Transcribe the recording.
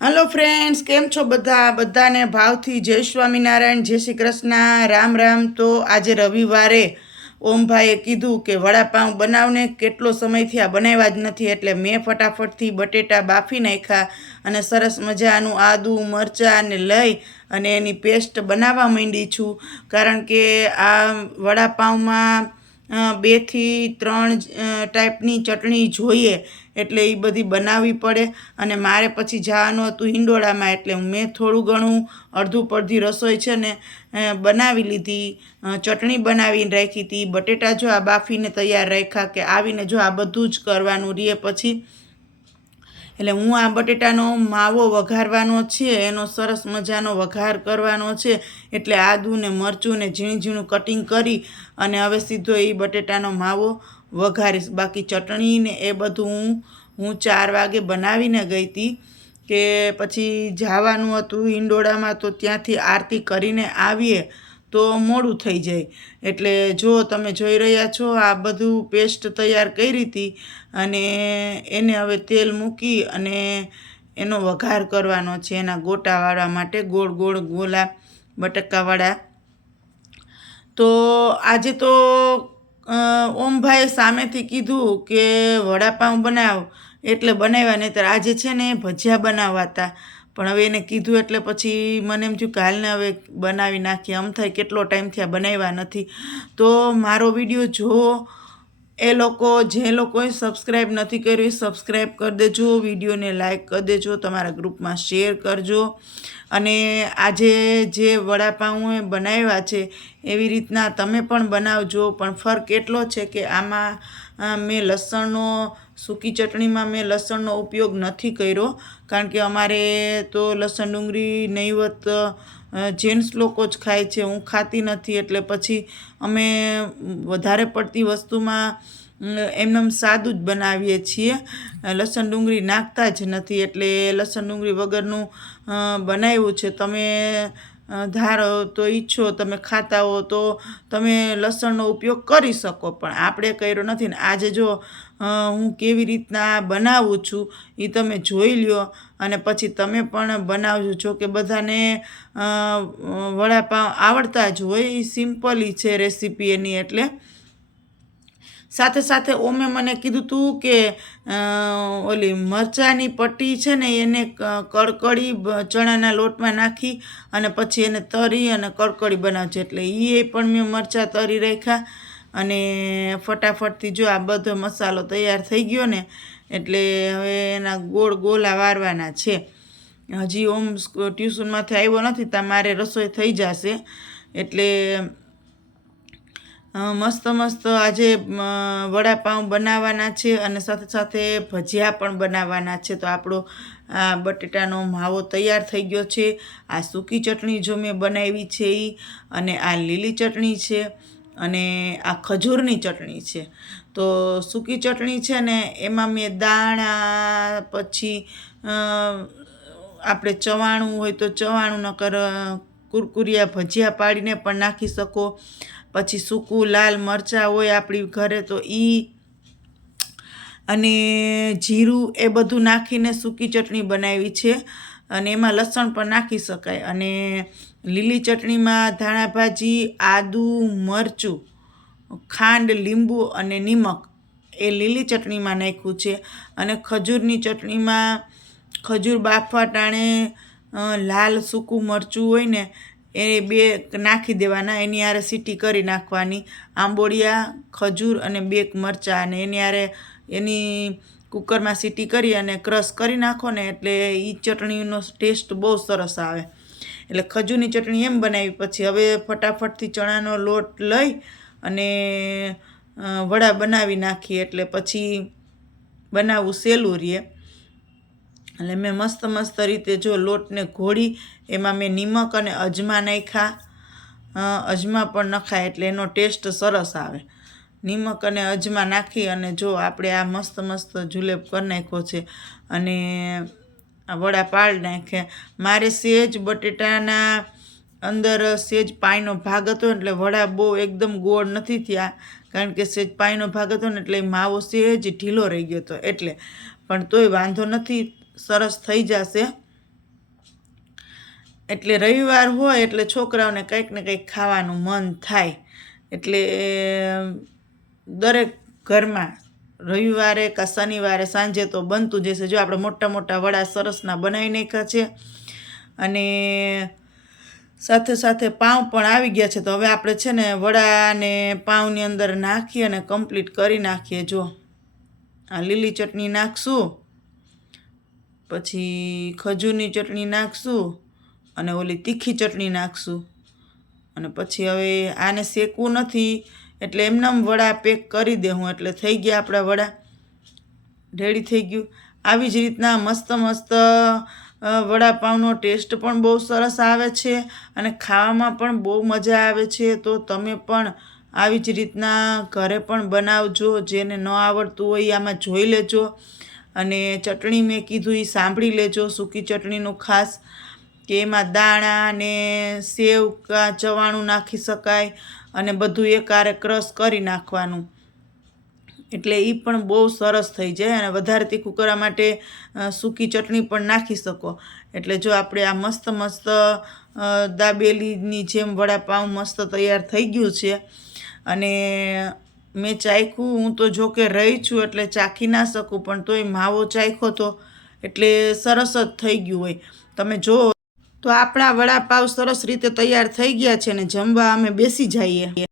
Hello friends કેમ છો બધા? બધાને ભાવથી જય સ્વામિનારાયણ, જય શ્રી કૃષ્ણ. રામ રામ. તો આજે રવિવારે ઓમભાઈએ કીધું કે વડાપાઉં બનાવને કેટલો સમયથી આ બનાવ્યા જ નથી, એટલે મેં ફટાફટથી બટેટા બાફી નાખ્યા અને સરસ મજાનું આદું, મરચાં ને લઈ અને એની પેસ્ટ બનાવવા માંડી છું. કારણ કે આ વડાપાઉંમાં બેથી ત્રણ ટાઈપની ચટણી જોઈએ એટલે એ બધી બનાવવી પડે. અને મારે પછી જવાનું હતું હિંડોળામાં એટલે મેં થોડું ઘણું અડધું પડધી રસોઈ છે ને બનાવી લીધી. ચટણી બનાવીને રાખી હતી. બટેટા જો આ બાફીને તૈયાર રાખ્યા કે આવીને જો આ બધું જ કરવાનું રહે પછી એટલે હું આ બટેટાનો માવો વઘારવાનો છે, એનો સરસ મજાનો વઘાર કરવાનો છે, એટલે આદું ને મરચું ને ઝીણું ઝીણું કટિંગ કરી અને હવે સીધો એ બટેટાનો માવો વઘારીશ. બાકી ચટણી ને એ બધું હું હું ચાર વાગે બનાવીને ગઈ હતી કે પછી જવાનું હતું હિંડોળામાં, તો ત્યાંથી આરતી કરીને આવીએ. તો મોડું થઈ જાય. એટલે જો તમે જોઈ રહ્યા છો, આ બધું પેસ્ટ તૈયાર કરી હતી અને એને હવે તેલ મૂકી અને એનો વઘાર કરવાનો છે. એના ગોટાવાળા માટે ગોળ ગોળ ગોલા બટકાવાળા. તો આજે તો ઓમભાઈ સામેથી કીધું કે વડાપાઉં બનાવ. એટલે બનાવ્યા, નહીંતર આજે છે ને ભજીયા બનાવવા હતા પણ હવે એને કીધું એટલે પછી મને એમ થયું કે હાલને હવે બનાવી નાખીએ. આમ થાય, કેટલો ટાઈમ થયા, બનાવ્યા નથી. તો મારો વીડિયો જો એ લોકો, જે લોકોએ સબસ્ક્રાઈબ નથી કર્યું એ સબસ્ક્રાઈબ કરી દેજો, વિડીયોને લાઇક કરી દેજો, તમારા ગ્રુપમાં શેર કરજો. અને આજે જે વડાપાઉં બનાવ્યા છે, એવી રીતના તમે પણ બનાવજો. પણ ફરક એટલો છે કે આમાં મેં લસણનો, સૂકી ચટણીમાં મેં લસણનો ઉપયોગ નથી કર્યો. કારણ કે અમારે તો લસણ ડુંગળી નહીવત જેન્ટ્સ લોકો જ ખાય છે, હું ખાતી નથી એટલે પછી અમે વધારે પડતી વસ્તુમાં એમનેમ સાદું જ બનાવીએ છીએ. લસણ ડુંગળી નાખતા જ નથી એટલે લસણ ડુંગળી વગરનું બનાવ્યું છે. તમે ધારો તો ઈચ્છો તમે ખાતા હો તો તમે લસણનો ઉપયોગ કરી શકો, પણ આપણે કર્યો નથી ને આજે જો હું કેવી રીતના બનાવું છું એ તમે જોઈ લ્યો અને પછી તમે પણ બનાવજો. જો કે બધાને વડાપાઉં આવડતા જ હોય એ સિમ્પલી છે રેસીપી એની એટલે. સાથે સાથે ઓમે મને કીધું તું કે ઓલી મરચાંની પટ્ટી છે ને એને કડકડી ચણાના લોટમાં નાખી અને પછી એને તરી અને કડકડી બનાવજે. એટલે એ પણ મેં મરચાં તરી રાખ્યા અને ફટાફટથી જો આ બધો મસાલો તૈયાર થઈ ગયો ને, એટલે હવે એના ગોળ ગોલા વારવાના છે. હજી ઓમ ટ્યુશનમાંથી આવ્યો નથી તમારે રસોઈ થઈ જશે. એટલે મસ્ત મસ્ત આજે વડાપાઉં બનાવવાના છે અને સાથે સાથે ભજીયા પણ બનાવવાના છે. તો આપણો આ બટેટાનો માવો તૈયાર થઈ ગયો છે. આ સૂકી ચટણી જો મેં બનાવી છે એ અને આ લીલી ચટણી છે અને આ ખજૂરની ચટણી છે. તો સૂકી ચટણી છે ને એમાં મેં દાણા, પછી આપણે ચવાણું હોય તો ચવાણું નકર કુરકુરિયા ભજીયા પાડીને પણ નાખી શકો. પછી સૂકું લાલ મરચાં હોય આપણી ઘરે તો એ અને જીરું એ બધું નાખીને સૂકી ચટણી બનાવી છે. અને એમાં લસણ પણ નાખી શકાય. અને લીલી ચટણીમાં ધાણા ભાજી, આદું, મરચું, ખાંડ, લીંબુ અને નિમક એ લીલી ચટણીમાં નાખ્યું છે. અને ખજૂરની ચટણીમાં ખજૂર બાફવા ટાણે લાલ સૂકું મરચું હોય ને એ બે નાખી દેવાના, એની હારે સીટી કરી નાખવાની. આંબોળિયા ખજૂર અને બે મરચાં અને એની હારે એની કુકરમાં સીટી કરી અને ક્રશ કરી નાખો ને એટલે એ ચટણીનો ટેસ્ટ બહુ સરસ આવે. એટલે ખજૂરની ચટણી એમ બનાવી, પછી હવે ફટાફટથી ચણાનો લોટ લઈ અને વડા બનાવી નાખીએ. એટલે પછી બનાવવું સહેલું રહે એટલે મેં મસ્ત મસ્ત રીતે જો લોટને ઘોળી, એમાં મેં નિમક અને અજમા નાખ્યા. અજમા પણ નખાય એટલે એનો ટેસ્ટ સરસ આવે. નિમક અને અજમા નાખી અને જો આપણે આ મસ્ત મસ્ત જુલેબ કરી નાખ્યો છે અને આ વડા પાળ નાખ્યા. મારે સેજ બટેટાના અંદર સેજ પાણીનો ભાગ હતો એટલે વડા બહુ એકદમ ગોળ નથી થયા. કારણ કે સેજ પાણીનો ભાગ હતો ને એટલે માવો સેજ ઢીલો રહી ગયો હતો એટલે. પણ તોય વાંધો નથી. સરસ થઈ જશે. એટલે રવિવાર હોય એટલે છોકરાઓને કંઈક ને કંઈક ખાવાનું મન થાય. એટલે દરેક ઘરમાં રવિવારે કાં શનિવારે સાંજે તો બનતું જ હશે. જો આપણે મોટા મોટા વડા સરસના બનાવી નાખ્યા છે અને સાથે સાથે પાઉં પણ આવી ગયા છે, તો હવે આપણે છે ને વડા પાંવની અંદર નાખી અને કમ્પ્લીટ કરી નાખીએ. જો આ લીલી ચટણી નાખશું. પછી ખજૂરની ચટણી નાખશું અને ઓલી તીખી ચટણી નાખશું. અને પછી હવે આને શેકવું નથી, એટલે એમનામ વડા પેક કરી દેવું એટલે થઈ ગયા આપણા વડા. રેડી થઈ ગયું. આવી જ રીતના મસ્ત મસ્ત વડાપાઉંનો ટેસ્ટ પણ બહુ સરસ આવે છે અને ખાવામાં પણ બહુ મજા આવે છે. તો તમે પણ આવી જ રીતના ઘરે પણ બનાવજો, જેને ન આવડતું હોય આમાં જોઈ લેજો. અને ચટણી મેં કીધું એ સાંભળી લેજો. સૂકી ચટણીનું ખાસ કે એમાં દાણા ને સેવ કાં ચવાણું નાખી શકાય અને બધું એકારે ક્રશ કરી નાખવાનું. એટલે એ પણ બહુ સરસ થઈ જાય અને વધારે તીખું કરવા માટે સૂકી ચટણી પણ નાખી શકો. એટલે જો આપણે આ મસ્ત મસ્ત દાબેલીની જેમ વડાપાઉં મસ્ત તૈયાર થઈ ગયું છે. અને મેં ચાખ્યું હું તો જો કે રહી છું એટલે ચાખી ના શકું, પણ તોય માવો ચાખ્યો તો એટલે સરસ જ થઈ ગયું હોય. તમે જો, તો આપણા વડાપાવ સરસ રીતે તૈયાર થઈ ગયા છે ને જમવા અમે બેસી જઈએ.